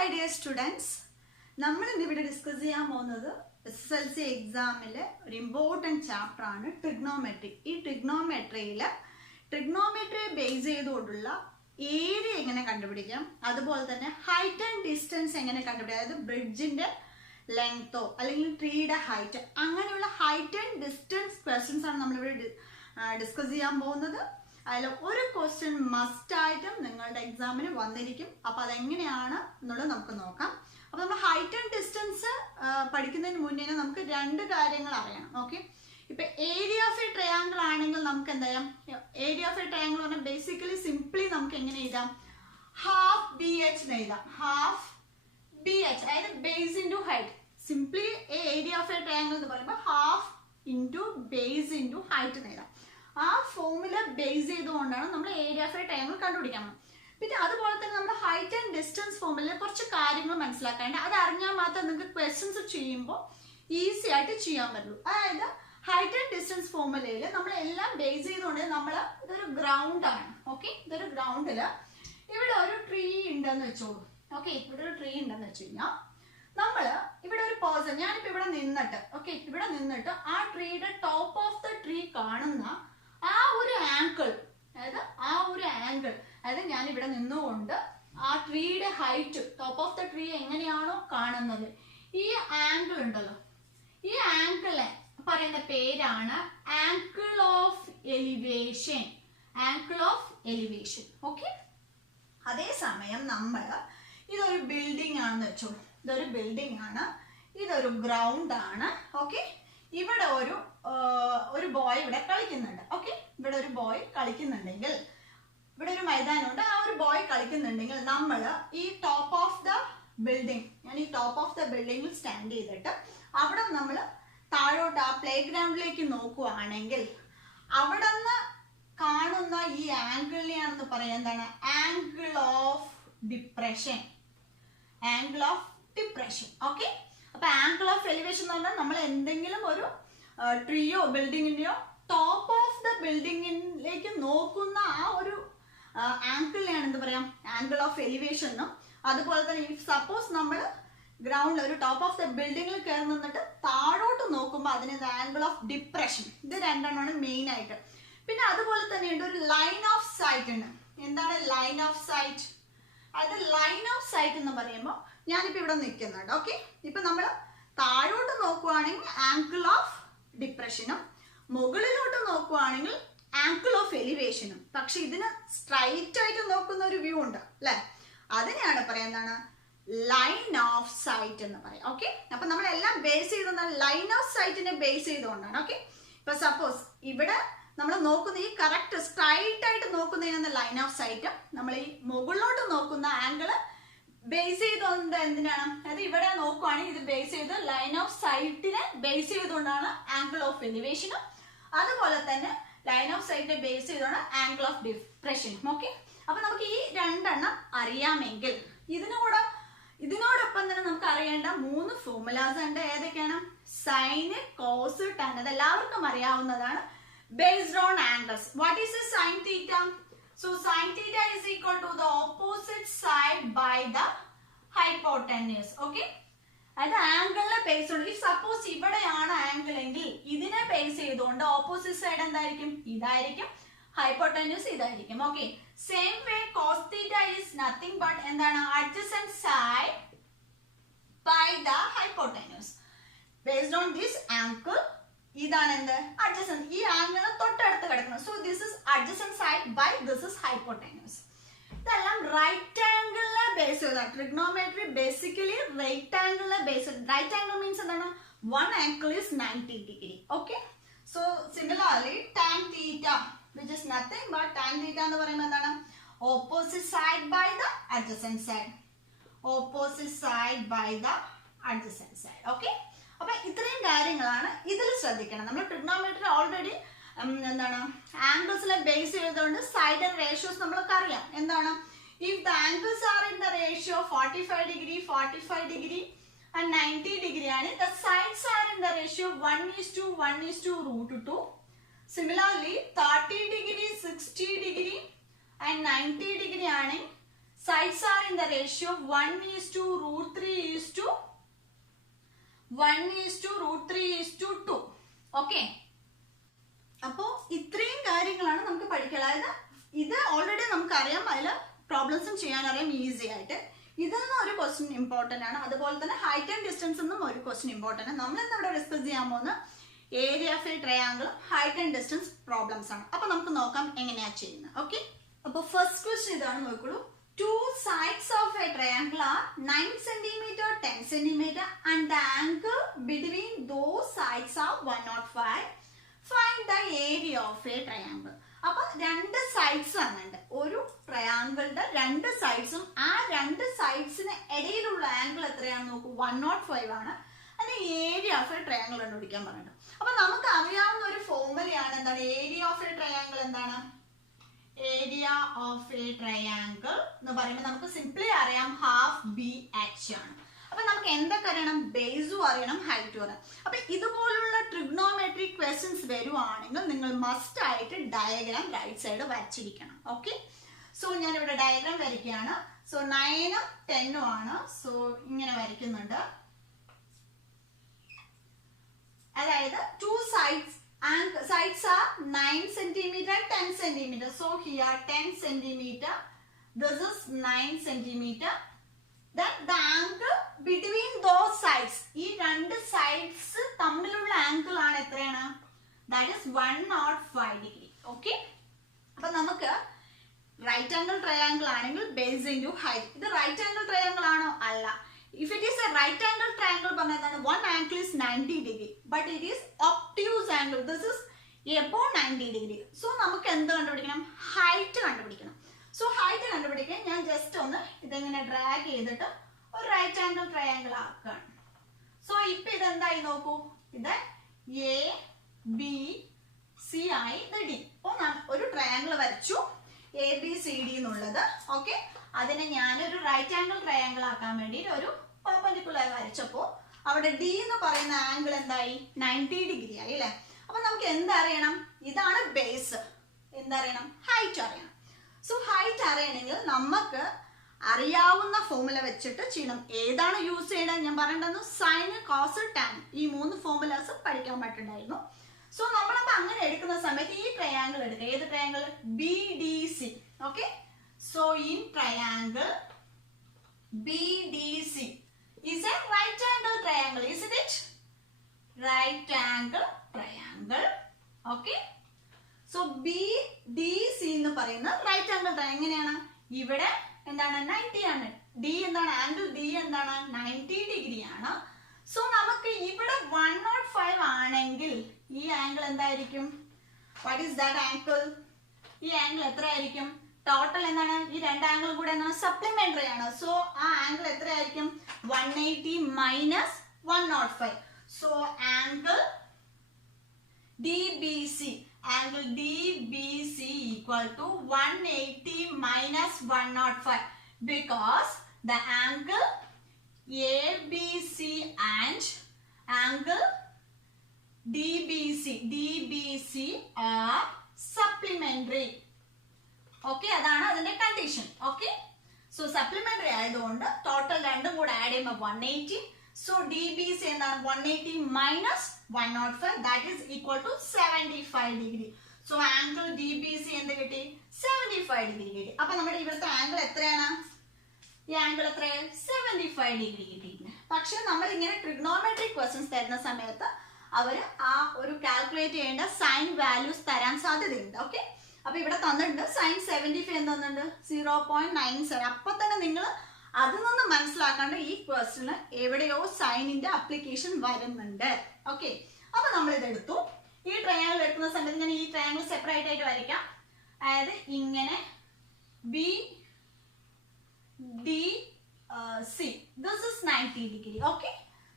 my dear students, നമ്മൾ ഇന്നിവിടെ discuss ചെയ്യാൻ പോകുന്നത് SSLC എക്സാമിലെ ഒരു ഇമ്പോർട്ടൻറ്റ് ചാപ്റ്റർ ആണ് ട്രിഗ്നോമെട്രി. ഈ ട്രിഗ്നോമെട്രിയെ ബേസ് ചെയ്തുകൊണ്ടുള്ള ഏരിയ എങ്ങനെ കണ്ടുപിടിക്കാം, അതുപോലെ തന്നെ ഹൈറ്റ് ആൻഡ് ഡിസ്റ്റൻസ് എങ്ങനെ കണ്ടുപിടിക്കാം, അതായത് ബ്രിഡ്ജിന്റെ ലെങ്തോ അല്ലെങ്കിൽ ട്രീയുടെ ഹൈറ്റ്, അങ്ങനെയുള്ള ഹൈറ്റ് ആൻഡ് ഡിസ്റ്റൻസ് ക്വസ്റ്റ്യൻസ് ആണ് നമ്മളിവിടെ ഡിസ്കസ് ചെയ്യാൻ പോകുന്നത്. അതിൽ ഒരു ക്വസ്റ്റ്യൻ മസ്റ്റ് ആയിട്ടും നിങ്ങളുടെ എക്സാമിന് വന്നിരിക്കും. അപ്പോൾ അതെങ്ങനെയാണ് എന്നുള്ളത് നമുക്ക് നോക്കാം. അപ്പോൾ നമ്മൾ ഹൈറ്റ് ആൻഡ് ഡിസ്റ്റൻസ് പഠിക്കുന്നതിന് മുന്നേ നമുക്ക് രണ്ട് കാര്യങ്ങൾ അറിയണം. ഓക്കെ, ഇപ്പൊ ഏരിയ ഓഫ് എ ട്രയാങ്കിൾ ആണെങ്കിൽ നമുക്ക് എന്താ ചെയ്യാം? ഏരിയ ഓഫ് എ ട്രയാങ്കിൾ പറഞ്ഞാൽ ബേസിക്കലി സിംപ്ലി നമുക്ക് എങ്ങനെ എഴുതാം? ഹാഫ് ബി എച്ച് എഴുതാം. ഹാഫ് ബി എച്ച്, അതായത് base into height. Simply area of a triangle എന്ന് പറയുമ്പോൾ half into base into height എഴുതാം. ആ ഫോർമുല ബേസ് ചെയ്തുകൊണ്ടാണ് നമ്മൾ ഏരിയ ഓഫ് എ ട്രയാങ്കിൾ കണ്ടുപിടിക്കാൻ. പിന്നെ അതുപോലെ തന്നെ നമ്മൾ ഹൈറ്റ് ആൻഡ് ഡിസ്റ്റൻസ് ഫോർമുലയിൽ കുറച്ച് കാര്യങ്ങൾ മനസ്സിലാക്കാണ്ട്, അത് അറിഞ്ഞാൽ മാത്രം നിങ്ങൾക്ക് ക്വസ്റ്റ്യൻസ് ചെയ്യുമ്പോൾ ഈസി ആയിട്ട് ചെയ്യാൻ പറ്റുള്ളൂ. അതായത് ഹൈറ്റ് ആൻഡ് ഡിസ്റ്റൻസ് ഫോർമുലയിൽ നമ്മൾ എല്ലാം ബേസ് ചെയ്തുകൊണ്ട് നമ്മൾ ഇതൊരു ഗ്രൗണ്ട് ആണ്. ഓക്കെ, ഇതൊരു ഗ്രൗണ്ടിൽ ഇവിടെ ഒരു ട്രീ ഉണ്ടെന്ന് വെച്ചോളൂ. ഓക്കെ, ഇവിടെ ഒരു ട്രീ ഉണ്ടെന്ന് വെച്ച് കഴിഞ്ഞാൽ നമ്മൾ ഇവിടെ ഒരു പേഴ്സൺ, ഞാനിപ്പോ ഇവിടെ നിന്നിട്ട്, ഓക്കെ, ഇവിടെ നിന്നിട്ട് ആ ട്രീയുടെ ടോപ്പ് ഓഫ് ദ ട്രീ കാണുന്ന ആ ഒരു ആംഗിൾ, അതായത് ഞാൻ ഇവിടെ നിന്നുകൊണ്ട് ആ ട്രീയുടെ height, top of the tree എങ്ങനെയാണോ കാണുന്നത്, ഈ ആംഗിൾ ഉണ്ടല്ലോ, ഈ ആംഗിളെ പറയുന്ന പേരാണ് ആംഗിൾ ഓഫ് എലിവേഷൻ. ഓക്കെ, അതേസമയം നമ്മൾ ഇതൊരു ബിൽഡിംഗ് ആണെന്ന് വെച്ചോളൂ. ഇതൊരു ബിൽഡിംഗ് ആണ്, ഇതൊരു ഗ്രൗണ്ട് ആണ്. ഓക്കെ, ഇവിടെ ഒരു ബോയ് ഇവിടെ കളിക്കുന്നുണ്ട്. ഓക്കെ, ഇവിടെ ഒരു ബോയ് കളിക്കുന്നുണ്ടെങ്കിൽ, ഇവിടെ ഒരു മൈതാനമുണ്ട്, ആ ഒരു ബോയ് കളിക്കുന്നുണ്ടെങ്കിൽ നമ്മൾ ഈ ടോപ്പ് ഓഫ് ദ ബിൽഡിംഗ്, ഞാൻ ഈ ടോപ്പ് ഓഫ് ദ ബിൽഡിംഗിൽ സ്റ്റാൻഡ് ചെയ്തിട്ട് അവിടെ നമ്മൾ താഴോട്ട് ആ പ്ലേ ഗ്രൗണ്ടിലേക്ക് നോക്കുകയാണെങ്കിൽ അവിടെ നിന്ന് കാണുന്ന ഈ ആംഗിളിനെയാണെന്ന് പറയാം എന്താണ്? Angle of depression. ഓക്കെ, അപ്പൊ ആംഗിൾ ഓഫ് എലിവേഷൻ എന്ന് പറഞ്ഞാൽ നമ്മൾ എന്തെങ്കിലും ഒരു ട്രീയോ ബിൽഡിങ്ങിന്റെയോ ടോപ്പ് ഓഫ് ദ ബിൽഡിങ്ങിലേക്ക് നോക്കുന്ന ആ ഒരു ആംഗിളിനെയാണ് എന്ത് പറയാം? ആംഗിൾ ഓഫ് എലിവേഷൻ എന്നും. അതുപോലെ തന്നെ സപ്പോസ് നമ്മൾ ഗ്രൗണ്ടിൽ ഒരു ടോപ്പ് ഓഫ് ദ ബിൽഡിങ്ങിൽ കയറി നിന്നിട്ട് താഴോട്ട് നോക്കുമ്പോൾ അതിന് ആംഗിൾ ഓഫ് ഡിപ്രഷൻ. ഇത് രണ്ടെണ്ണമാണ് മെയിൻ ആയിട്ട്. പിന്നെ അതുപോലെ തന്നെയുണ്ട് ഒരു ലൈൻ ഓഫ് സൈറ്റ് ഉണ്ട്. എന്താണ് ലൈൻ ഓഫ് സൈറ്റ്? അത് ലൈൻ ഓഫ് സൈറ്റ് എന്ന് പറയുമ്പോൾ ഞാനിപ്പോ ഇവിടെ നിൽക്കുന്നുണ്ട്. ഓക്കെ, ഇപ്പൊ നമ്മൾ താഴോട്ട് നോക്കുവാണെങ്കിൽ ആംഗിൾ ഓഫ് ഡിപ്രഷനും മുകളിലോട്ട് നോക്കുവാണെങ്കിൽ ആംഗിൾ ഓഫ് എലിവേഷനും. പക്ഷെ ഇതിന് സ്ട്രൈറ്റ് ആയിട്ട് നോക്കുന്ന ഒരു വ്യൂ ഉണ്ട് അല്ലെ, അതിനെയാണ് പറയാ എന്താണ്? ലൈൻ ഓഫ് സൈറ്റ് എന്ന് പറയാം. ഓക്കെ, അപ്പൊ നമ്മളെല്ലാം ബേസ് ചെയ്ത ലൈൻ ഓഫ് സൈറ്റിനെ ബേസ് ചെയ്തുകൊണ്ടാണ്. ഓക്കെ, ഇപ്പൊ സപ്പോസ് ഇവിടെ നമ്മൾ നോക്കുന്ന ഈ കറക്റ്റ് സ്ട്രൈറ്റ് ആയിട്ട് നോക്കുന്നതിനാണ് ലൈൻ ഓഫ് സൈറ്റ്. നമ്മൾ ഈ മുകളിലോട്ട് നോക്കുന്ന ആംഗിള് ബേസ് ചെയ്തുകൊണ്ട് എന്തിനാണ്? അതായത് ഇവിടെ നോക്കുവാണെങ്കിൽ ഇത് ബേസ് ചെയ്ത് ലൈൻ ഓഫ് സൈറ്റിനെ ബേസ് ചെയ്തുകൊണ്ടാണ് ആംഗിൾ ഓഫ് എലിവേഷനും, അതുപോലെ തന്നെ ലൈൻ ഓഫ് സൈറ്റിനെ ബേസ് ചെയ്തുകൊണ്ട് ആംഗിൾ ഓഫ് ഡിപ്രഷനും. ഓക്കെ, അപ്പൊ നമുക്ക് ഈ രണ്ടെണ്ണം അറിയാമെങ്കിൽ ഇതിനോടൊപ്പം തന്നെ നമുക്ക് അറിയേണ്ട 3 ഫോർമുലാസ് ഉണ്ട്. ഏതൊക്കെയാണ്? Sine, cos, tan. അത് എല്ലാവർക്കും അറിയാവുന്നതാണ്. Based on angles. What is the sin theta? So sin theta is equal to the opposite side by the hypotenuse. Okay? അത് ആംഗിളിനെ ബേസ് ചെയ്ത്, ഇഫ് സപ്പോസ് ഇവിടെയാണ് ആംഗിൾ എങ്കിൽ ഇതിനെ ബേസ് ചെയ്തുകൊണ്ട് ഓപ്പോസിറ്റ് സൈഡ് എന്തായിരിക്കും? ഇതായിരിക്കും. ഹൈപ്പോട്ടന്യൂസ് ഇതായിരിക്കും. Okay, same way cos theta is nothing but എന്താണ്? Adjacent side by the hypotenuse. Based on this angle ഇതാണ് എന്ത്? അഡ്ജസന്റ്. ഈ ആംഗിൾ തൊട്ടടുത്ത് കിടക്കുന്നത്. So this is adjacent side by this is hypotenuse. ഇതെല്ലാം റൈറ്റ് ആംഗിളിനെ ബേസ് ചെയ്താണ്. ട്രിഗ്നോമെട്രി ബേസിക്കലി റൈറ്റ് ആംഗിളിനെ ബേസ് ചെയ്ത്. റൈറ്റ് ആംഗിൾ മീൻസ് എന്താണ്? One angle is 90 degree. Okay, so similarly tan theta which is nothing but tan theta എന്ന് പറയുന്നത് എന്താണ്? Opposite side by the adjacent side. Okay, അപ്പൊ ഇത്രയും കാര്യങ്ങളാണ് ഇതിൽ ശ്രദ്ധിക്കണം. നമ്മൾ ട്രിഗ്നോമെട്രി ഓൾറെഡി എന്താണ് ആംഗിൾസിനെ ബേസ് ചെയ്തുകൊണ്ട് സൈഡ് ആൻഡ് റേഷ്യോസ് നമ്മൾക്ക് അറിയാം. എന്താണ്? If the angles are in the ratio 45 degree and 90 degree ആണ്, the sides are in the ratio 1:1:√2. Similarly 30 degree, 60 degree and 90 degree ആണ് sides are in the ratio of 1:√3:2. Okay, അപ്പോ ഇത്രയും കാര്യങ്ങളാണ് നമുക്ക് പഠിക്കുക. അതായത് ഇത് ഓൾറെഡി നമുക്കറിയാം, അതിൽ പ്രോബ്ലംസും ചെയ്യാനറിയാം ഈസി ആയിട്ട്. ഇതൊന്നും ഒരു ക്വസ്റ്റ്യൻ ഇമ്പോർട്ടന്റ് ആണ്. അതുപോലെ തന്നെ ഹൈറ്റ് ആൻഡ് ഡിസ്റ്റൻസ് എന്നും ഒരു ക്വസ്റ്റ്യൻ ഇമ്പോർട്ടന്റ് ആണ്. നമ്മൾ ഇന്ന് ഇവിടെ ഡിസ്കസ് ചെയ്യാൻ പോകുന്ന area of a triangle, height and distance problems ആണ്. അപ്പൊ നമുക്ക് നോക്കാം എങ്ങനെയാ ചെയ്യുന്നത്. ഓക്കെ, അപ്പൊ ഫസ്റ്റ് ക്വസ്റ്റ്യൻ ഇതാണ്, നോക്കൂ. Two sides of a triangle are 9 cm, 10 cm and the angle between those sides are 105. Find the area of a triangle. അപ്പൊ രണ്ട് സൈഡ്സ് തന്നിട്ടുണ്ട്. ഒരു ട്രയാങ്കിളിന്റെ രണ്ട് സൈഡ്സും ആ രണ്ട് സൈഡ്സിന് ഇടയിലുള്ള ആംഗിൾ എത്രയാണെന്ന് നോക്കൂ, 105 ആണ്. അതിന് ഏരിയ ഓഫ് എ ട്രയാങ്കിൾ കണ്ടുപിടിക്കാൻ പറഞ്ഞിട്ടുണ്ട്. അപ്പൊ നമുക്ക് അറിയാവുന്ന ഒരു ഫോർമുലയാണ് എന്താണ് ഏരിയ ഓഫ് എ ട്രയാങ്കിൾ. എന്താണ് ഏരിയ ഓഫ് എ ട്രയാങ്കിൾ എന്ന് പറയുമ്പോൾ നമുക്ക് സിംപ്ലി അറിയാം, ഹാഫ് ബി എച്ച് ആണ്. അപ്പൊ നമുക്ക് എന്തൊക്കെ അറിയണം, ബേസും അറിയണം, ഹൈറ്റും അറിയണം. അപ്പൊ ഇതുപോലുള്ള ട്രിഗ്നോമെട്രിക് ക്വസ്റ്റ്യൻസ് വരുവാണെങ്കിൽ നിങ്ങൾ മസ്റ്റ് ആയിട്ട് ഡയഗ്രാം റൈറ്റ് സൈഡ് വരച്ചിരിക്കണം. ഓക്കെ, സോ ഞാൻ ഇവിടെ ഡയഗ്രാം വരയ്ക്കുകയാണ്. സോ 9ഉം 10ഉം ആണ്. സോ ഇങ്ങനെ വരയ്ക്കുന്നുണ്ട്. അതായത് to sides are 9 cm and 10 cm. So here 10 cm, this is 9 cm. Then the angle between those sides, ഈ രണ്ട് സൈഡ്സ് തമ്മിലുള്ള ആംഗിൾ ആണ് എത്രയാണ്, that is 105 degree. ഓക്കെ, അപ്പൊ നമുക്ക് റൈറ്റ് ആംഗിൾ ട്രയാംഗിൾ ആണെങ്കിൽ ബേസ് ഇൻറ്റു ഹൈറ്റ്. ഇത് റൈറ്റ് ആംഗിൾ ട്രയാംഗിൾ ആണോ, അല്ല. If it is a right angle triangle, one angle is 90 degree, but it is obtuse angle. This is above 90 degree. So നമുക്ക് എന്ത് കണ്ടുപിടിക്കണം, height കണ്ടുപിടിക്കണം. So height കണ്ടുപിടിക്കാൻ ഞാൻ ജസ്റ്റ് ഒന്ന് ഇതെങ്ങനെ ഡ്രാഗ് ചെയ്തിട്ട് ഒരു റൈറ്റ് ആംഗിൾ ട്രയാംഗിൾ ആക്കുകയാണ്. സോ ഇപ്പൊ ഇതെന്തായി നോക്കൂ, ഇത് എ ബി സി ആയി, ഇത് ഡി. അപ്പൊ ഒരു ട്രയാംഗിൾ വരച്ചു, എ ബി സി ഡി എന്നുള്ളത്. ഓക്കെ, അതിനെ ഞാനൊരു റൈറ്റ് ആംഗിൾ ട്രയാംഗിൾ ആക്കാൻ വേണ്ടിയിട്ട് ഒരു പെർപെൻഡിക്കുലർ വരച്ചപ്പോ അവിടെ ഡി എന്ന് പറയുന്ന ആംഗിൾ എന്തായി, 90 ഡിഗ്രി ആയി അല്ലെ. അപ്പൊ നമുക്ക് എന്തറിയണം, ഇതാണ് ബേസ്. എന്തറിയണം, ഹൈറ്റ് അറിയണം. സോ ഹൈറ്റ് അറിയണമെങ്കിൽ നമുക്ക് അറിയാവുന്ന ഫോർമുല വെച്ചിട്ട് ചെയ്യണം. ഏതാണ് യൂസ് ചെയ്യണം ഞാൻ പറയേണ്ടത്, സൈൻ, കോസ്, ടാൻ, ഈ 3 ഫോർമുലാസ് പഠിക്കാൻ പറ്റുണ്ടായിരുന്നു. സോ നമ്മളപ്പോ അങ്ങനെ എടുക്കുന്ന സമയത്ത് ഈ ട്രയാംഗിൾ എടുക്കുക. ഏത് triangle, B D C. Okay, so in triangle BDC is a right angle triangle, isn't it? Right angle triangle. Okay, so BDC എന്ന് പറയുന്ന റൈറ്റ് ആംഗിൾ ട്രയാംഗിൾ. എങ്ങനെയാണ്, ഇവിടെ എന്താണ് 90 ആണ്, ഡി എന്താണ് ആംഗിൾ, ഡി എന്താണ് 90 ഡിഗ്രി ആണ്. സോ നമുക്ക് ഇവിടെ 105 ആണെങ്കിൽ ഈ ആംഗിൾ എന്തായിരിക്കും, വാട്ട് ഈസ് ദാറ്റ് ആംഗിൾ, ഈ ആംഗിൾ എത്ര ആയിരിക്കും, ടോട്ടൽ എന്താണ്, ഈ രണ്ട് ആംഗിളും കൂടെ എന്താണ്, സപ്ലിമെന്ററി ആണ്. സോ ആ ആംഗിൾ എത്രയായിരിക്കും, 180 minus 105. So angle DBC, angle DBC equal to 180 minus 105 because the angle ABC and angle DBC are supplementary. Okay, അതാണ് അതിന്റെ കണ്ടീഷൻ. ഓക്കെ, സോ സപ്ലിമെന്ററി ആയതുകൊണ്ട് ടോട്ടൽ രണ്ടും കൂടെ ആഡ് ചെയ്യുമ്പോൾ 180. സോ DBC എന്താണ്, 180 minus 105, that is equal to 75 degree. So angle DBC എന്ത് കിട്ടി, 75 degree കിട്ടി. അപ്പൊ നമ്മുടെ ഇവിടുത്തെ ആംഗിൾ എത്രയാണ്, ഈ ആംഗിൾ എത്രയാണ്, 75 ഡിഗ്രി കിട്ടിയിട്ടുണ്ട്. പക്ഷെ നമ്മൾ ഇങ്ങനെ ട്രിഗ്നോമെട്രിക് ക്വസ്റ്റ്യൻസ് തരുന്ന സമയത്ത് അവര് ആ ഒരു കാൽക്കുലേറ്റ് ചെയ്യേണ്ട സൈൻ വാല്യൂസ് തരാൻ സാധ്യതയുണ്ട്. ഓക്കെ, അപ്പൊ ഇവിടെ തന്നിട്ടുണ്ട് സൈൻ 75 എന്ന് തന്നിട്ടുണ്ട് 0.97. അപ്പൊ തന്നെ നിങ്ങൾ അതിൽ നിന്ന് മനസ്സിലാക്കാണ്ട് ഈ ക്വസ്റ്റ്യന് എവിടെയോ സൈനിന്റെ അപ്ലിക്കേഷൻ വരുന്നുണ്ട്. ഓക്കെ, അപ്പൊ നമ്മൾ ഇത് എടുത്തു. ഈ ട്രയാംഗിൾ എടുക്കുന്ന സമയത്ത് ഞാൻ ഈ ട്രയാംഗിൾ സെപ്പറേറ്റ് ആയിട്ട് വരയ്ക്കാം. അതായത് ഇങ്ങനെ B D C, this is 90 degree. Okay,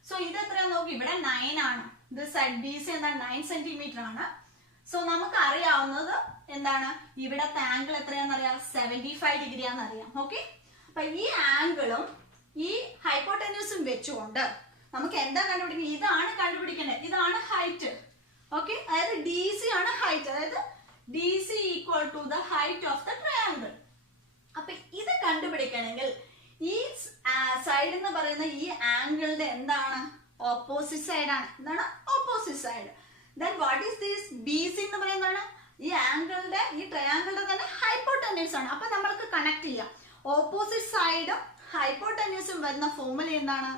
so ഇത് എത്രയാന്ന് നോക്കി, ഇവിടെ 9 ആണ്. ഇത് സൈഡ് ബി സി എന്താണ് 9 സെന്റിമീറ്റർ ആണ്. സോ നമുക്ക് അറിയാവുന്നത് എന്താണ്, ഇവിടത്തെ ആംഗിൾ എത്രയാണെന്ന് അറിയാം, 75 ഡിഗ്രി ആണെന്ന് അറിയാം. ഓക്കെ, അപ്പൊ ഈ ആംഗിളും ഈ ഹൈപ്പോട്ടന്യൂസും വെച്ചുകൊണ്ട് നമുക്ക് എന്താ കണ്ടുപിടിക്കുന്നത്, ഇതാണ് കണ്ടുപിടിക്കേണ്ടത്, ഇതാണ് ഹൈറ്റ്. ഓക്കെ, അതായത് ഡി സി ആണ് ഹൈറ്റ്. അതായത് D C equal to the height of the triangle. അപ്പൊ ഇത് കണ്ടുപിടിക്കണമെങ്കിൽ ഈ സൈഡ് എന്ന് പറയുന്ന ഈ ആംഗിളിന്റെ എന്താണ്? ഓപ്പോസിറ്റ് സൈഡ് ആണ്. എന്താണ്? Opposite side. Then what is this? B C എന്ന് പറയുന്നതാണ് ഈ ആംഗിളിന്റെ, ഈ ട്രയാംഗിളിന്റെ തന്നെ ഹൈപ്പോട്ടന്യൂസ് ആണ്. അപ്പൊ നമ്മൾക്ക് കണക്ട് ചെയ്യാം. ഓപ്പോസിറ്റ് സൈഡും ഹൈപ്പോട്ടന്യൂസും വരുന്ന ഫോർമുല എന്താണ്?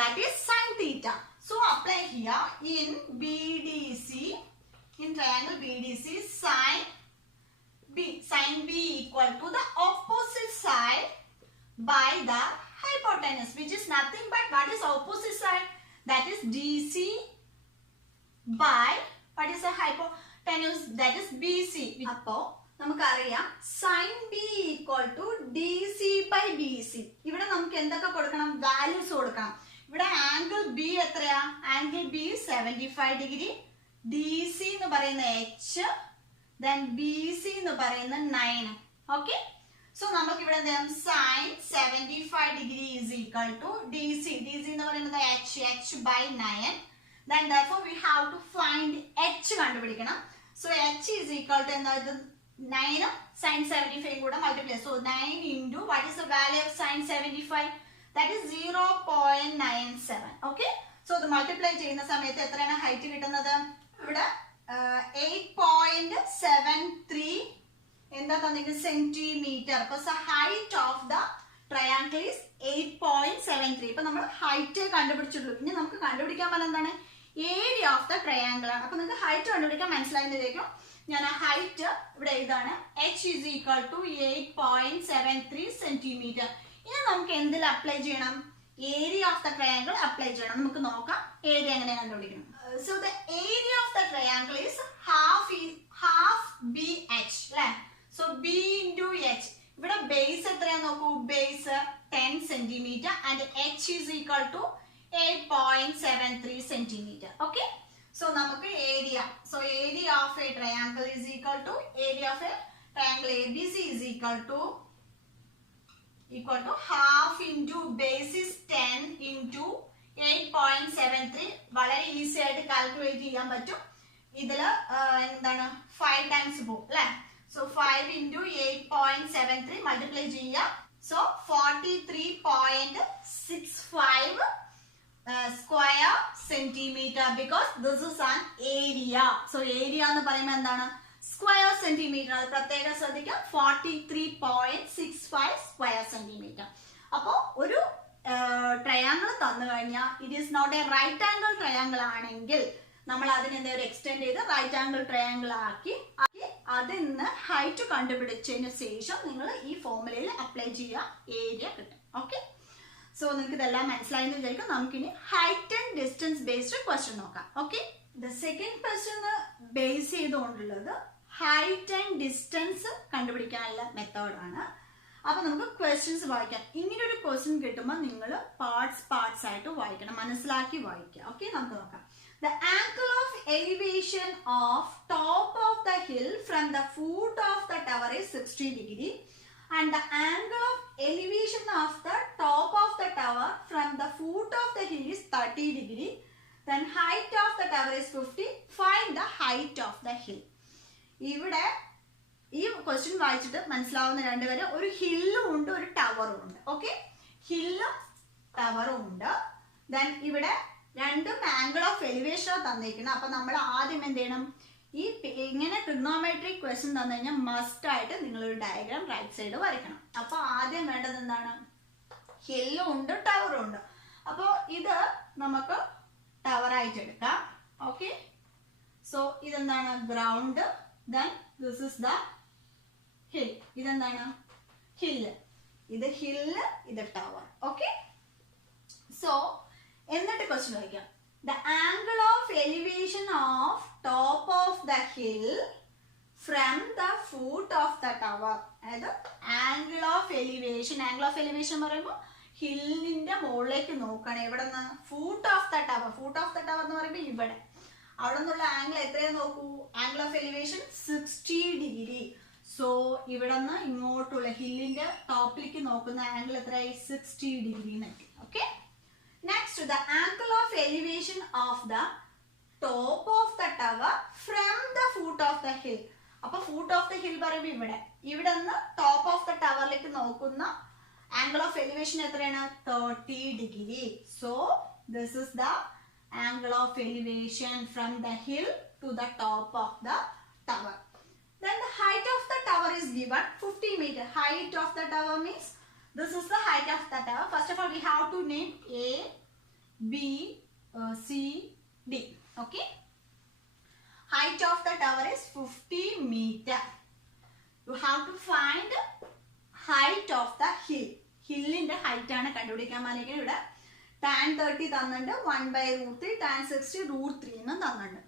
That is sine theta. So apply here in BDC, in triangle BDC, sin B equal to the opposite side by the hypotenuse, which is nothing but what is opposite side? That is DC by what is the hypotenuse? That is BC. അപ്പോ നമുക്കറിയാം sin B equal to DC by BC. ഇവിടെ നമുക്ക് എന്തൊക്കെ കൊടുക്കണം? Values കൊടുക്കണം. ഇവിടെ angle B എത്രയാ? Angle B 75 degree, DC എന്ന് പറയുന്ന H, then BC എന്ന് പറയുന്ന 9. ഓക്കെ, സോ നമുക്ക് ഇവിടെ എന്ത് ചെയ്യാം? sin 75 degree is equal to DC എന്ന് പറയുന്നത് H by 9. Then therefore we have to find H കണ്ടുപിടിക്കണം. So H is equal to എന്താ? 9 sin 75 കൂടെ multiply. So 9 into what is the value of sin 75? That is 0.97. Okay, so ഇത് multiply ചെയ്യുന്ന സമയത്ത് എത്രയാണ് height കിട്ടുന്നത്? ഇവിടെ 8.73 എന്താ തന്നിരിക്കുന്നത്? സെന്റിമീറ്റർ. അപ്പൊ height of the triangle is 8.73. ഇപ്പൊ നമ്മൾ ഹൈറ്റ് കണ്ടുപിടിച്ചിട്ടുള്ളൂ. ഇനി നമുക്ക് കണ്ടുപിടിക്കാൻ പറഞ്ഞ എന്താണ്? ഏരിയ ഓഫ് ദ ട്രയാങ്കിൾ ആണ്. അപ്പൊ നിങ്ങൾക്ക് ഹൈറ്റ് കണ്ടുപിടിക്കാൻ മനസ്സിലായെന്നിരിക്കും. ഞാൻ ആ ഹൈറ്റ് ഇവിടെ ഇതാണ്. H is equal to 8.73 centimetre. ഇനി നമുക്ക് എന്തിൽ അപ്ലൈ ചെയ്യണം? Area of the triangle apply ചെയ്യണം. നമുക്ക് നോക്കാം ഏരിയ എങ്ങനെ കണ്ടുപിടിക്കണം. So the area of the triangle is half BH, അല്ലേ? So B into H. ഇവിടെ ബേസ് എത്രയാ നോക്കൂ? Base 10 centimetre and H is equal to 8.73 centimetre. Okay, so നമുക്ക് area, so area of a triangle is equal to area of a triangle ABC is equal to half into base is 10 into 8.73. വളരെ easy ആയിട്ട് calculate ചെയ്യാൻ പറ്റും. ഇതില് എന്താണ് 5 times പോകും അല്ലെ? So 5 into 8.73 multiply ചെയ്യുക. So 43.65 square centimetre, because this is an area. So area എന്ന് പറയുമ്പോൾ എന്താണ്? Square centimetre. അത് പ്രത്യേകം ശ്രദ്ധിക്കാം. 43.65 സ്ക്വയർ സെന്റിമീറ്റർ. അപ്പോ ഒരു ട്രയാങ്കിൾ തന്നു കഴിഞ്ഞാൽ it is not a right angle triangle ആണെങ്കിൽ നമ്മൾ അതിനെ എന്താ ഒരു എക്സ്റ്റെൻഡ് ചെയ്ത് റൈറ്റ് ആംഗിൾ ട്രയാങ്കിൾ ആക്കി അതിന്ന് ഹൈറ്റ് കണ്ടുപിടിച്ചതിന് ശേഷം നിങ്ങൾ ഈ ഫോർമുലയിൽ അപ്ലൈ ചെയ്യുക, ഏരിയ കിട്ടും. ഓക്കെ, സോ നിങ്ങൾക്ക് ഇതെല്ലാം മനസ്സിലായെന്ന് വിചാരിക്കും. നമുക്കിനി height and distance based question നോക്കാം. Okay, the second question base ചെയ്തുകൊണ്ടുള്ളത് ഹൈറ്റ് ആൻഡ് ഡിസ്റ്റൻസ് കണ്ടുപിടിക്കാനുള്ള മെത്തേഡാണ്. അപ്പൊ നമുക്ക് ക്വസ്റ്റ്യൻസ് വായിക്കാം. ഇങ്ങനെ ഒരു ക്വസ്റ്റ്യൻ കിട്ടുമ്പോൾ നിങ്ങൾ പാർട്സ് ആയിട്ട് വായിക്കണം, മനസ്സിലാക്കി വായിക്കുക. ഓക്കെ, നമുക്ക് നോക്കാം. The angle of elevation of top of the hill from the foot of the tower is 60 degree and the angle of elevation of the top of the tower from the foot of the hill is 30 degree. Then height of the tower is 50. Find the height of the hill. ഇവിടെ ഈ question വായിച്ചിട്ട് മനസ്സിലാവുന്ന രണ്ടുപേര്, ഒരു ഹില്ലും ഉണ്ട് ഒരു ടവറും ഉണ്ട്. Okay, ഹില്ലും ടവറും ഉണ്ട്. ദെൻ ഇവിടെ രണ്ടും ആംഗിൾ ഓഫ് എലിവേഷൻ തന്നിരിക്കുന്നത്. അപ്പൊ നമ്മൾ ആദ്യം എന്ത് ചെയ്യണം? ഈ ഇങ്ങനെ ട്രിഗ്നോമെട്രിക് ക്വസ്റ്റ്യൻ തന്നു കഴിഞ്ഞാൽ മസ്റ്റ് ആയിട്ട് നിങ്ങളൊരു ഡയഗ്രാം റൈറ്റ് സൈഡ് വരയ്ക്കണം. അപ്പൊ ആദ്യം വേണ്ടത് എന്താണ്? ഹില്ലും ഉണ്ട് ടവറും ഉണ്ട്. അപ്പൊ ഇത് നമുക്ക് ടവറായിട്ട് എടുക്കാം. ഓക്കെ, സോ ഇതെന്താണ്? Ground. Then this is the hill. ഇതെന്താണ്? ഹില്ല്. ഇത് ഹില്ല്, ഇത് ടവർ. ഓക്കെ, സോ എന്നിട്ട് ക്വസ്റ്റ്യൻ വായിക്കാം. The angle of elevation of top of the hill from the foot of the tower. അതായത് ആംഗിൾ ഓഫ് എലിവേഷൻ പറയുമ്പോൾ ഹില്ലിന്റെ മുകളിലേക്ക് നോക്കണം. എവിടെ നിന്ന്? Foot of the tower. Foot of the tower എന്ന് പറയുമ്പോൾ ഇവിടെ. അവിടെ നിന്നുള്ള ആംഗിൾ എത്രയാ നോക്കൂ? Angle of elevation 60 degree. So ഇവിടെ നിന്ന് ഇങ്ങോട്ടുള്ള ഹില്ലിന്റെ ടോപ്പിലേക്ക് നോക്കുന്ന ആംഗിൾ എത്രയായി? 60 ഡിഗ്രി എന്നൊക്കെ. Okay, next the angle of elevation of the top of the tower from the foot of the hill. അപ്പൊ ഫൂട്ട് ഓഫ് ദ ഹിൽ പറയുമ്പോൾ ഇവിടെ നിന്ന് ടോപ്പ് ഓഫ് ദ ടവറിലേക്ക് നോക്കുന്ന ആംഗിൾ ഓഫ് എലിവേഷൻ എത്രയാണ്? 30 degree. So this is the angle of elevation from the hill to the top of the tower. Then the height of the tower is given 50 meter. Height of the tower means this is the height of the tower. First of all, we have to name A, B, C, D. Okay. Height of the tower is 50 meter. You have to find height of the hill. Hill in the height ആണ് കണ്ടുപിടിക്കാൻ പറഞ്ഞിരിക്കുന്നത്. ഇവിടെ tan 30 തന്നിട്ടുണ്ട്, 1/√3, tan 60 √3 എന്നും തന്നിട്ടുണ്ട്.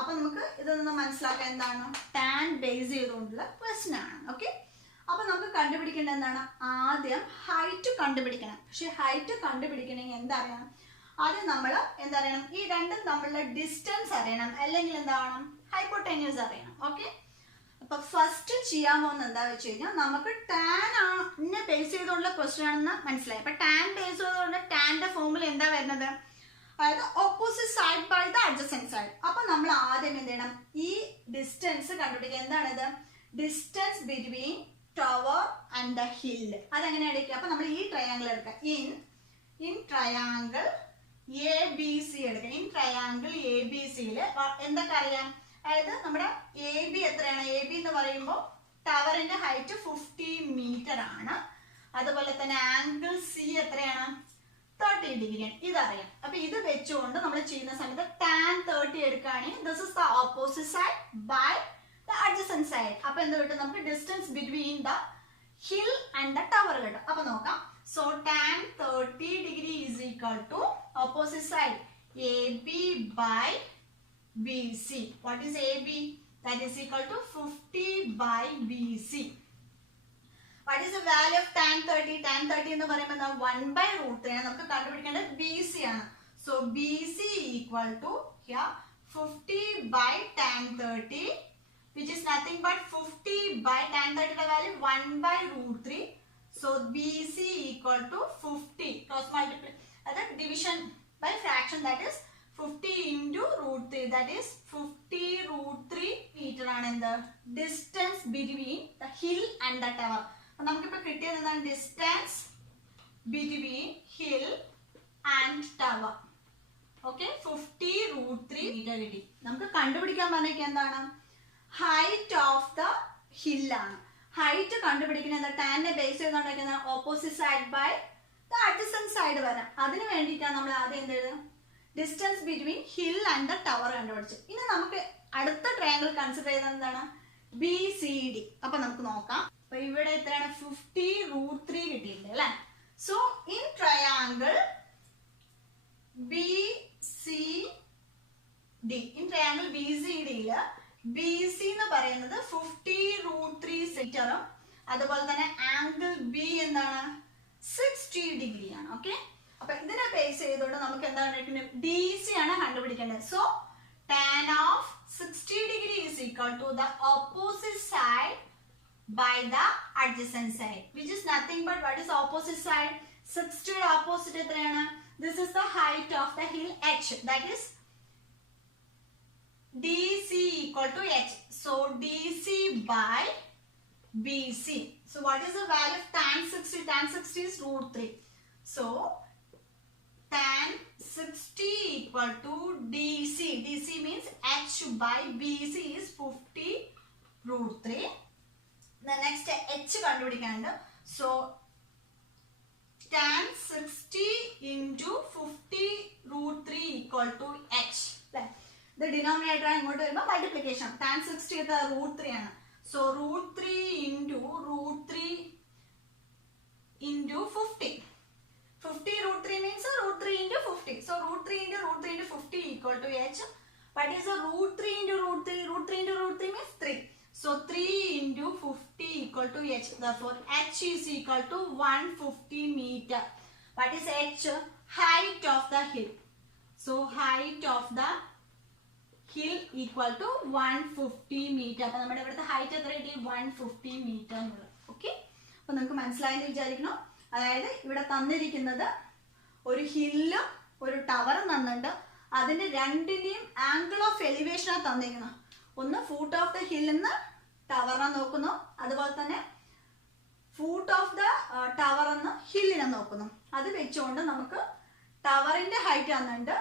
അപ്പൊ നമുക്ക് ഇതൊന്ന് മനസ്സിലാക്കാൻ എന്താണ് ടാൻ ബേസ് ചെയ്തുകൊണ്ടുള്ള ക്വസ്റ്റ്യൻ ആണ്. ഓക്കെ, അപ്പൊ നമുക്ക് കണ്ടുപിടിക്കേണ്ടത് എന്താണ്? ആദ്യം ഹൈറ്റ് കണ്ടുപിടിക്കണം. പക്ഷെ ഹൈറ്റ് കണ്ടുപിടിക്കണമെങ്കിൽ എന്തറിയണം? ആദ്യം നമ്മൾ എന്തറിയണം? ഈ രണ്ടും തമ്മിലുള്ള ഡിസ്റ്റൻസ് അറിയണം, അല്ലെങ്കിൽ എന്താവണം? ഹൈപ്പോട്ടന്യൂസ് അറിയണം. ഓക്കെ, അപ്പൊ ഫസ്റ്റ് ചെയ്യാൻ പോകുന്നത് എന്താ വെച്ച് കഴിഞ്ഞാൽ നമുക്ക് ടാൻ ആണ് ബേസ് ചെയ്തുകൊണ്ടുള്ള ക്വസ്റ്റ്യൻ ആണെന്ന് മനസ്സിലായി. അപ്പൊ ടാൻ ബേസ് ചെയ്തുകൊണ്ട് ടാന്റെ ഫോമിൽ എന്താ വരുന്നത്? അതായത് opposite side by the adjacent side. അപ്പൊ നമ്മൾ ആദ്യം എന്ത് ചെയ്യണം? ഈ ഡിസ്റ്റൻസ് കണ്ടുപിടിക്കുക. എന്താണിത്? Distance between tower and the hill. അതെങ്ങനെ എടുക്കുക? അപ്പൊ നമ്മൾ ഈ ട്രയാങ്കിൾ എടുക്കുക. In triangle A B C എടുക്കുക. ഇൻ ട്രയാങ്കിൾ എ ബി സിയില് എന്തൊക്കെ അറിയാം? അതായത് നമ്മുടെ എ ബി എത്രയാണ്? എ ബി എന്ന് പറയുമ്പോൾ ടവറിന്റെ ഹൈറ്റ് 50 മീറ്റർ ആണ്. അതുപോലെ തന്നെ ആംഗിൾ സി എത്രയാണ്? 30 ഡിഗ്രി ആണ്. ഇതറിയാം. അപ്പൊ ഇത് വെച്ചുകൊണ്ട് നമ്മൾ ചെയ്യുന്ന സമയത്ത് tan 30 എടുക്കുകയാണെങ്കിൽ this is the opposite side by the adjacent side. അപ്പൊ എന്ത് കിട്ടും? നമുക്ക് distance between the hill and the tower കിട്ടും. അപ്പൊ നോക്കാം. So tan 30 degree is equal to opposite side AB by BC. What is AB? That is equal to 50 by BC. What is the value of tan 30? Tan 30 എന്ന് പറയുമ്പോൾ 1/√3 ആണ്. നമുക്ക് കണ്ടുപിടിക്കേണ്ടത് BC ആണ്. So BC equal to here 50 by tan 30, which is nothing but 50 by tan 30 യുടെ value 1/√3. So BC equal to 50. Cross multiply. That division by fraction, that is 50 into √3. That is 50√3 meter ആണ് എന്ത്? Distance between the hill and the tower. നമുക്കിപ്പോ കിട്ടിയത് എന്താണ്? Distance between hill and tower. Okay, 50√3 metre കിട്ടി. നമുക്ക് കണ്ടുപിടിക്കാൻ പറഞ്ഞേക്ക് എന്താണ്? ഹൈറ്റ് ഓഫ് ദ ഹില്ലാണ്. ഹൈറ്റ് കണ്ടുപിടിക്കുന്നത് ടാന്റെ ബേസ് ചെയ്തുകൊണ്ടിരിക്കുന്ന opposite side by the adjacent side വരാം. അതിന് വേണ്ടിയിട്ടാണ് നമ്മൾ ആദ്യം എന്ത് ചെയ്തത്? Distance between hill and the tower കണ്ടുപിടിച്ചു. ഇനി നമുക്ക് അടുത്ത ട്രയാങ്കിൾ കൺസിഡർ ചെയ്തത് എന്താണ്? BCD. അപ്പൊ നമുക്ക് നോക്കാം. അപ്പൊ ഇവിടെ എത്രയാണ്? 50√3 കിട്ടിയിട്ടുണ്ട് അല്ലെ? So in triangle BCD, in triangle BCDയില് BC എന്ന് പറയുന്നത് 50√3 സെന്ററും അതുപോലെ തന്നെ ആംഗിൾ B എന്താണ്? 60 ഡിഗ്രി ആണ്. ഓക്കെ, അപ്പൊ ഇതിനെ ബേസ് ചെയ്തുകൊണ്ട് നമുക്ക് എന്താണ്? DC ആണ് കണ്ടുപിടിക്കേണ്ടത്. So tan of 60 degree is equal to the opposite side by the adjacent side, which is nothing but what is opposite side? 60 opposite എത്രയാണ്? This is the height of the hill H, that is DC equal to H. So DC by BC. So what is the value of tan 60? Tan 60 is √3. So tan 60 equal to DC. DC means H by BC is 50√3. The next H കണ്ടുപിടിക്കാനുണ്ട്. So tan 60 into 50√3 equal to H. The denominator ഇങ്ങോട്ട് വരുമ്പോൾ multiplication. Tan 60 √3 ആണ്. So √3 into √3 into 50. 50√3 means √3 into 50. So √3 into √3 into 50 equal to H. What is the √3 into √3? √3 into √3 means 3. So 3 into 50 equal to H. Therefore H is equal to 150 meter. What is H? Height of the hill. So height of the hill equal to 150 meter. അപ്പോൾ നമ്മുടെ ഇവിടുത്തെ height എത്ര കിട്ടി? 150 meter എന്നുള്ളത്. Okay, അപ്പോൾ നമുക്ക് മനസ്സിലായെന്ന് വിചാരിക്കണം. അതായത് ഇവിടെ തന്നിരിക്കുന്നത് ഒരു ഹില്ലും ഒരു ടവറും തന്നിട്ടുണ്ട്. അതിന്റെ രണ്ടിന്റെയും ആംഗിൾ ഓഫ് എലിവേഷനാണ് തന്നിരിക്കുന്നത്. ഒന്ന് ഫൂട്ട് ഓഫ് ദ ഹിൽ നിന്ന് ടവറിനെ നോക്കുന്നു, അതുപോലെ തന്നെ ഫൂട്ട് ഓഫ് ദ ടവർ എന്ന് ഹില്ലിനെ നോക്കുന്നു. അത് വെച്ചുകൊണ്ട് നമുക്ക് ടവറിന്റെ ഹൈറ്റ് തന്നിട്ടുണ്ട്,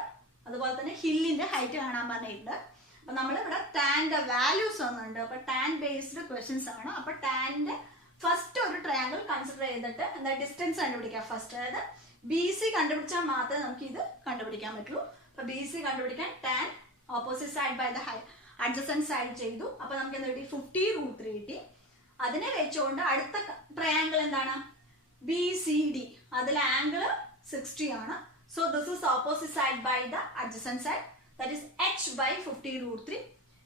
അതുപോലെ തന്നെ ഹില്ലിന്റെ ഹൈറ്റ് കാണാൻ പറഞ്ഞിട്ടുണ്ട്. അപ്പൊ നമ്മളിവിടെ ടാന്റെ വാല്യൂസ് വന്നിട്ടുണ്ട്. അപ്പൊ ടാൻ ബേസ്ഡ് ക്വസ്റ്റ്യൻസ് ആണ്. അപ്പൊ ടാനിന്റെ ഫസ്റ്റ് ഒരു ട്രയാങ്കിൾ കൺസിഡർ ചെയ്തിട്ട് എന്താ ഡിസ്റ്റൻസ് കണ്ടുപിടിക്കാം ഫസ്റ്റ്. അതായത് ബി സി കണ്ടുപിടിച്ചാൽ മാത്രമേ നമുക്ക് ഇത് കണ്ടുപിടിക്കാൻ പറ്റുള്ളൂ. അപ്പൊ ബി സി കണ്ടുപിടിക്കാൻ tan opposite side by the adjacent side ചെയ്തു. അപ്പൊ നമുക്ക് എന്താ കിട്ടി? 50√3 കിട്ടി. അതിനെ വെച്ചുകൊണ്ട് അടുത്ത ട്രയാങ്കിൾ എന്താണ്? B C D. അതിൽ ആംഗിൾ 60 ആണ്. So this is opposite side by the adjacent side, that is h by 50√3.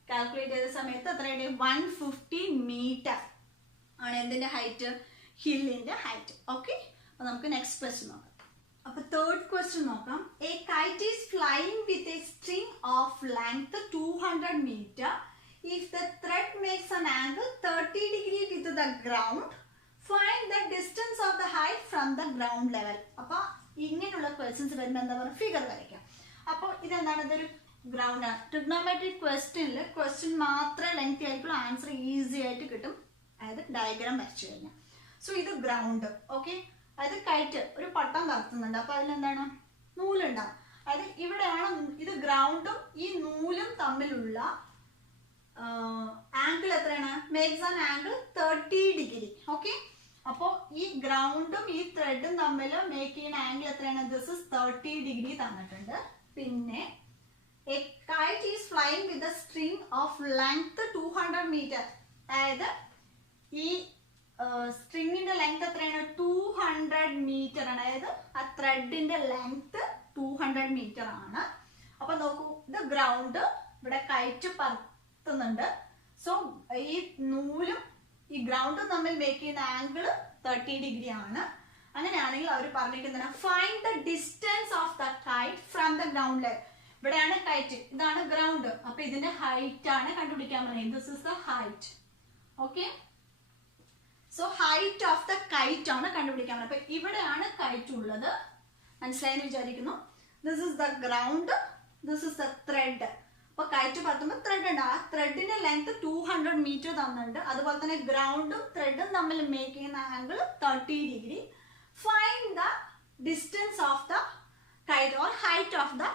Calculate ചെയ്ത സമയത്ത് എത്രയാണ്? 150 മീറ്റർ ആണ് എന്തിന്റെ ഹൈറ്റ്? ഹില്ലിന്റെ ഹൈറ്റ്. ഓക്കെ, അപ്പൊ നമുക്ക് നെക്സ്റ്റ് ക്വസ്റ്റ്യൻ നോക്കാം. അപ്പൊ തേർഡ് ക്വസ്റ്റ്യൻ നോക്കാം. A kite is flying with a string of length 200 metre. If the thread makes an angle 30 degree with the ground, find the distance of the height from the ground level. അപ്പൊ ഇങ്ങനെയുള്ള questions വരുമ്പോൾ എന്താ പറയുക? Figure വരയ്ക്കാം. അപ്പോൾ ഇതെന്താണ്? ഇതൊരു ground ആണ്. ട്രിഗ്നോമെട്രിക് ക്വസ്റ്റ്യനിൽ ക്വസ്റ്റ്യൻ മാത്രമേ ലെങ്ത് ആയിട്ടുള്ള, ആൻസർ ഈസി ആയിട്ട് കിട്ടും. അതായത് ഡയഗ്രാം വരച്ചു കഴിഞ്ഞാൽ. സോ ഇത് ഗ്രൗണ്ട്. ഓക്കെ, അതായത് കയറ്റ് ഒരു പട്ടം കറത്തുന്നുണ്ട്. അപ്പൊ അതിലെന്താണ്? നൂലുണ്ടാവും. അതായത് ഇവിടെയാണ് ഇത് ഗ്രൗണ്ടും ഈ നൂലും തമ്മിലുള്ള ആംഗിൾ എത്രയാണ്? Makes an angle 30 degree. Okay, അപ്പോ ഈ ഗ്രൗണ്ടും ഈ ത്രെഡും തമ്മിൽ മേക്ക് ചെയ്യുന്ന ആംഗിൾ എത്രയാണ്? ദിസ് ഇസ് 30 ഡിഗ്രി തന്നിട്ടുണ്ട്. പിന്നെ a kite is flying with a string of length 200 meter. അതായത് ഈ സ്ട്രിങ്ങിന്റെ ലെങ്ത് എത്രയാണ്? 200 മീറ്റർ ആണ്. അതായത് ആ ത്രെഡിന്റെ ലെങ്ത് 200 മീറ്റർ ആണ്. അപ്പൊ നോക്കൂ, ഇത് ഗ്രൗണ്ട്, ഇവിടെ കയറ്റ് പറത്തുന്നുണ്ട്. സോ ഈ നൂലും ഈ ഗ്രൗണ്ടും തമ്മിൽ മേക്ക് ചെയ്യുന്ന ആംഗിൾ 30 ഡിഗ്രി ആണ്. അങ്ങനെയാണെങ്കിൽ അവർ പറഞ്ഞിരിക്കുന്നത് find the distance of the kite from the ground level. ഇവിടെയാണ് കൈറ്റ്, ഇതാണ് ഗ്രൗണ്ട്. അപ്പൊ ഇതിന്റെ ഹൈറ്റ് ആണ് കണ്ടുപിടിക്കാൻ പറയുന്നത്. This is the height. Okay, so height of the KITE ആണ് കണ്ടുപിടിക്കാൻ പറയുന്നത്. അപ്പൊ ഇവിടെയാണ് കൈറ്റ് ഉള്ളത്, മനസ്സിലായെന്ന് വിചാരിക്കുന്നു. This is the ground, this is the thread. അപ്പൊ കൈറ്റ് പറത്തുമ്പോൾ ത്രെഡ് ഉണ്ട്. ആ ത്രെഡിന്റെ ലെങ്ത് 200 മീറ്റർ തന്നിട്ടുണ്ട്. അതുപോലെ തന്നെ ഗ്രൗണ്ടും ത്രെഡും തമ്മിൽ മേക്ക് ചെയ്യുന്ന angle 30 degree. Find the distance of the KITE or height of the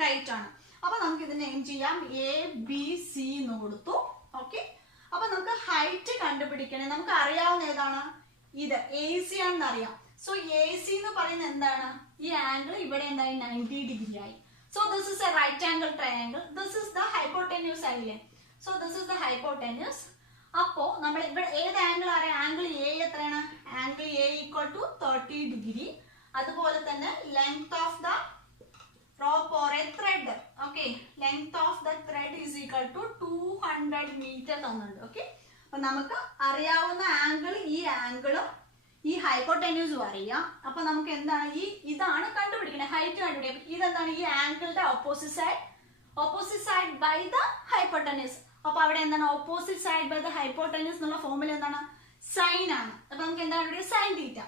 KITE ആണ്. അപ്പൊ നമുക്ക് ഇതിനെ നെയിം ചെയ്യാം. എ ബി സി എന്ന് കൊടുത്തു. ഓക്കെ, അപ്പൊ നമുക്ക് ഹൈറ്റ് കണ്ടുപിടിക്കണേ. നമുക്ക് അറിയാവുന്ന ഏതാണ്? ഇത് എ സി ആണെന്ന് അറിയാം. സോ എ സി എന്ന് പറയുന്നത് എന്താണ്? ഈ ആംഗിൾ ഇവിടെ എന്തായി? 90 ഡിഗ്രി ആയി. So this is a right angle triangle. This is the hypotenuse ആയില്ലേ? So this is the hypotenuse. അപ്പോ നമ്മൾ ഇവിടെ ഏത് ആംഗിൾ അറിയാം? ആംഗിൾ എ എത്രയാണ്? Angle A equal to 30 degree. അതുപോലെ തന്നെ length of the rope or a thread. Okay, length of the thread is equal to 200 metre തന്നിട്ടുണ്ട്. ഓക്കെ, അപ്പൊ നമുക്ക് അറിയാവുന്ന ആംഗിൾ ഈ ആംഗിളും ഈ ഹൈപ്പോട്ടന്യൂസും അറിയാം. അപ്പൊ നമുക്ക് എന്താണ്? ഇതാണ് കണ്ടുപിടിക്കുന്നത്, ഹൈറ്റ് കണ്ടുപിടിക്കുക. ഇതെന്താണ്? ഈ ആംഗിളിന്റെ opposite side by the hypotenuse. അപ്പൊ അവിടെ എന്താണ്? Opposite side by the hypotenuse എന്നുള്ള ഫോമിൽ എന്താണ്? സൈൻ ആണ്. അപ്പൊ നമുക്ക് എന്താണ്? Sine theta.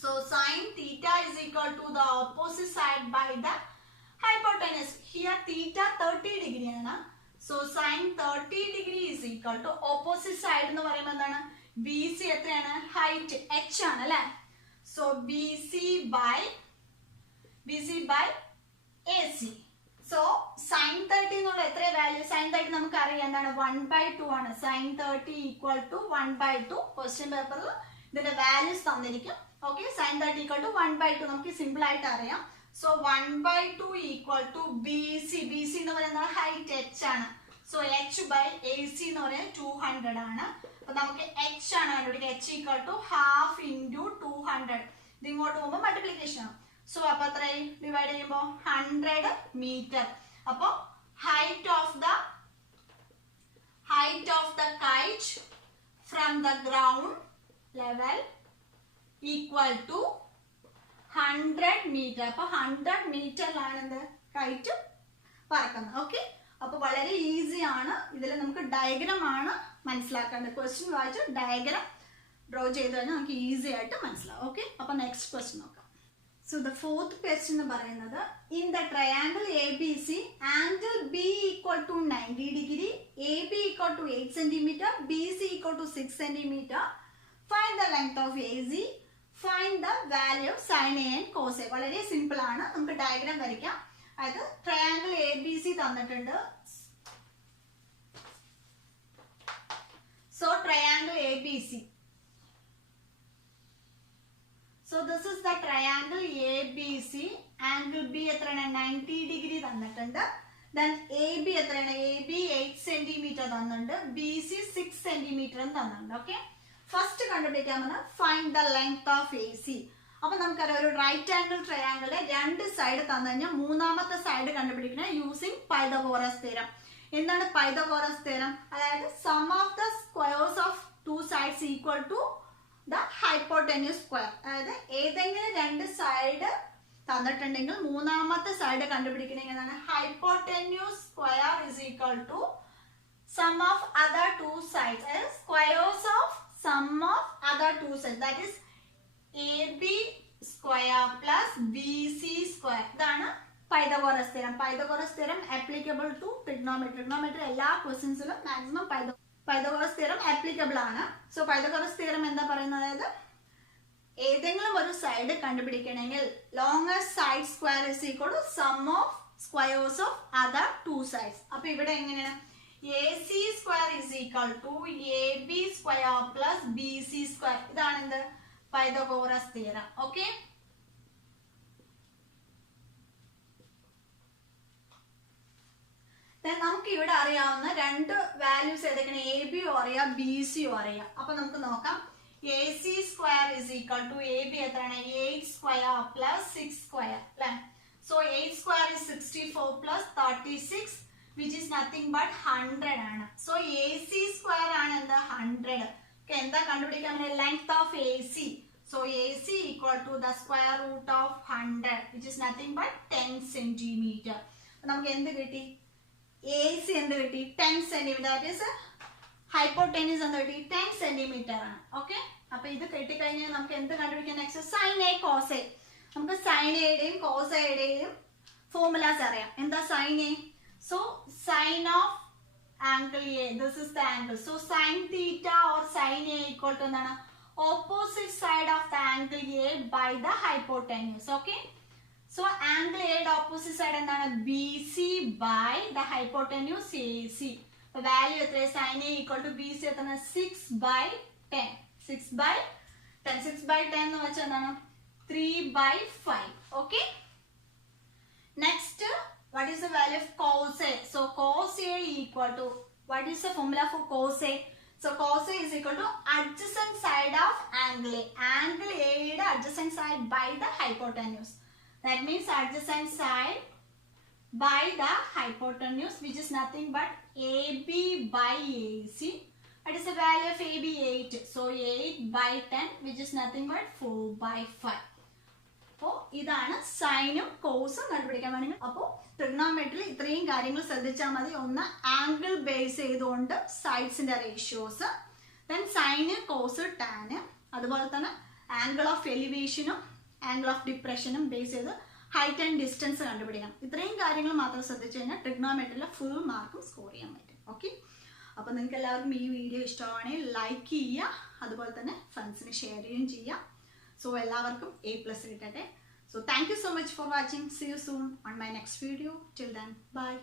So sin theta is equal to the opposite side by the hypotenuse. Here theta 30 degree ആണ്. So sin 30 degree is equal to opposite side എന്ന് പറയുമ്പോൾ എന്താണ്? BC എത്രയാണ്? ഹൈറ്റ് h ആണ് അല്ലേ? So BC by AC. So sin 30 എന്നുള്ള എത്ര value? sin 30 നമുക്ക് അറിയാം എന്താണ്? 1/2 ആണ്. sin 30 equal to 1/2. ക്വസ്റ്റ്യൻ പേപ്പറിൽ ഇതിന്റെ വാല്യൂസ് തന്നിരിക്കും. ഓക്കെ, sin 30 equal to 1/2 നമുക്ക് സിമ്പിൾ ആയിട്ട് അറിയാം. So 1/2 equal to BC. BC എന്ന് പറയുന്നത് ഹൈറ്റ് h ആണ്. സോ h ബൈ AC എന്ന് പറയുന്നത് 200 ആണ്. അപ്പൊ നമുക്ക് h ആണ് കണ്ടുപിടിക്കുക. h equal to 1/2 into 200. ഇത് ഇങ്ങോട്ട് പോകുമ്പോൾ മൾട്ടിപ്ലിക്കേഷൻ ആണ്. സോ അപ്പൊ എത്രയും ഡിവൈഡ് ചെയ്യുമ്പോൾ 100 മീറ്റർ. അപ്പൊ height of the kite from the ground level equal to 100 metre. അപ്പൊ 100 മീറ്ററിലാണ് എന്ത്? കൈറ്റ് പറക്കുന്നത്. ഓക്കെ, അപ്പൊ വളരെ ഈസി ആണ്. ഇതിൽ നമുക്ക് ഡയഗ്രാം ആണ് മനസ്സിലാക്കേണ്ടത്. ക്വസ്റ്റ്യൻ വായിച്ച് ഡയഗ്രാം ഡ്രോ ചെയ്ത് കഴിഞ്ഞാൽ നമുക്ക് ഈസി ആയിട്ട് മനസ്സിലാവും. ഓക്കെ, അപ്പൊ നെക്സ്റ്റ് ക്വസ്റ്റ്യൻ നോക്കാം. So the fourth question എന്ന് പറയുന്നത് in the triangle ABC angle B equal to 90 degree, AB equal to 8 cm, BC equal to 6 cm. Find the length of AZ. Find the value of sin A and cos A. വളരെ simple ആണ്. നമുക്ക് diagram വരയ്ക്കാം. അതായത് triangle ABC തന്നിട്ടുണ്ട്. So triangle ABC. So this is the triangle ABC. Angle B എത്രയാണ് 90 degree തന്നിട്ടുണ്ട്. Then AB എത്രയാണ് AB 8 centimetre തന്നിട്ടുണ്ട്. BC 6 സെന്റിമീറ്റർ തന്നിട്ടുണ്ട്. ഓക്കെ, ഫസ്റ്റ് കണ്ടുപിടിക്കാൻ പറഞ്ഞാൽ find the length of AC. അപ്പൊ നമുക്കറിയാം ഒരു റൈറ്റ് ആംഗിൾ ട്രയാങ്കിളിന്റെ രണ്ട് സൈഡ് തന്നു കഴിഞ്ഞാൽ മൂന്നാമത്തെ സൈഡ് കണ്ടുപിടിക്കുന്നത് യൂസിങ് പൈതഗോറസ് തിയറം. എന്താണ് പൈതഗോറസ് തിയറം? അതായത് sum of the squares of two sides equal to the hypotenuse square. അതായത് ഏതെങ്കിലും രണ്ട് സൈഡ് തന്നിട്ടുണ്ടെങ്കിൽ മൂന്നാമത്തെ സൈഡ് കണ്ടുപിടിക്കണമെങ്കിൽ എന്താണ് hypotenuse square is equal to sum of other two sides. അതായത് squares of sum of other two sides, that is AB square plus BC square. ഇതാണ് Pythagoras theorem. Pythagoras theorem applicable to trigonometry. Trigonometry എല്ലാ ക്വസ്റ്റ്യൻസിലും maximum Pythagoras theorem applicable ആണ്. So Pythagoras theorem എന്താ പറയുന്നത്? അതായത് ഏതെങ്കിലും ഒരു സൈഡ് കണ്ടുപിടിക്കണമെങ്കിൽ longest side square is equal to sum of squares of other two sides. അപ്പൊ ഇവിടെ എങ്ങനെയാണ് AC square is equal to AB square plus BC square. ഇതാണ് എന്ത് പൈതഗോറസ് തിയറം. ഓക്കെ, നമുക്ക് ഇവിടെ അറിയാവുന്ന രണ്ട് വാല്യൂസ് ഏതൊക്കെയാണ്? AB അറിയാം, BC അറിയാം. അപ്പൊ നമുക്ക് നോക്കാം. AC square is equal to AB എത്രയാണ് 8 സ്ക്വയർ പ്ലസ് 6 സ്ക്വയർ അല്ലെ. So 8 square is 64 plus 36 which is nothing but 100 ആണ്. സോ AC സ്ക്വയർ ആണ് എന്താ 100. എന്താ കണ്ടുപിടിക്കാൻ length of AC. So AC equal to the square root of 100 which is nothing but 10 centimetre. നമുക്ക് എന്ത് കിട്ടി? AC എന്ത് കിട്ടി? 10 സെന്റിമീറ്റർ. ദാറ്റ് ഈസ് ഹൈപ്പോട്ടന്യൂസ് എന്ത് കിട്ടി? 10 സെന്റിമീറ്റർ ആണ്. ഓക്കെ, അപ്പൊ ഇത് കിട്ടിക്കഴിഞ്ഞാൽ നമുക്ക് എന്ത് കണ്ടുപിടിക്കാൻ? Next sine A cos A. നമുക്ക് സൈൻ എയുടെയും കോസ് എയുടെയും ഫോർമുലാസ് അറിയാം. എന്താ sine A? So sine of angle A, this is the angle. So sine theta or sine A equal to എന്താണ്? Opposite side of the angle A by the hypotenuse. Okay, so angle എയുടെ opposite side എന്താണ്? BC by the hypotenuse AC. Value എത്ര? Sine A equal to BC എത്ര? 6/10. 6/10. 6/10 എന്ന് വെച്ചാൽ എന്താണ്? 3/5. Okay, next what is the value of cos A? So cos A equal to, what is the formula for cos A? So cos A is equal to adjacent side of angle A. Angle A യുടെ adjacent side by the hypotenuse. That means adjacent side by the hypotenuse, which is nothing but AB by AC. What is the value of AB? 8. So 8/10, which is nothing but 4/5. അപ്പോൾ ഇതാണ് സൈനും കോസും കണ്ടുപിടിക്കാൻ വേണമെങ്കിൽ. അപ്പോൾ ട്രിഗ്നോമെട്രിയിൽ ഇത്രയും കാര്യങ്ങൾ ശ്രദ്ധിച്ചാൽ മതി. ഒന്ന് ആംഗിൾ ബേസ് ചെയ്തുകൊണ്ട് സൈഡ്സിന്റെ ratios, then sine cos tan, അതുപോലെ തന്നെ ആംഗിൾ ഓഫ് എലിവേഷനും ആംഗിൾ ഓഫ് ഡിപ്രഷനും ബേസ് ചെയ്ത് ഹൈറ്റ് ആൻഡ് ഡിസ്റ്റൻസ് കണ്ടുപിടിക്കണം. ഇത്രയും കാര്യങ്ങൾ മാത്രം ശ്രദ്ധിച്ചു കഴിഞ്ഞാൽ ട്രിഗ്നോമെട്രിയിലെ ഫുൾ മാർക്കും സ്കോർ ചെയ്യാൻ പറ്റും. ഓക്കെ, അപ്പോൾ നിങ്ങൾക്ക് എല്ലാവർക്കും ഈ വീഡിയോ ഇഷ്ടമാണെങ്കിൽ ലൈക്ക് ചെയ്യുക, അതുപോലെ തന്നെ ഫ്രണ്ട്സിന് ഷെയർ ചെയ്യുകയും ചെയ്യുക. So എല്ലാവർക്കും A+ കിട്ടട്ടെ. So thank you so much for watching. See you soon on my next video. Till then, bye.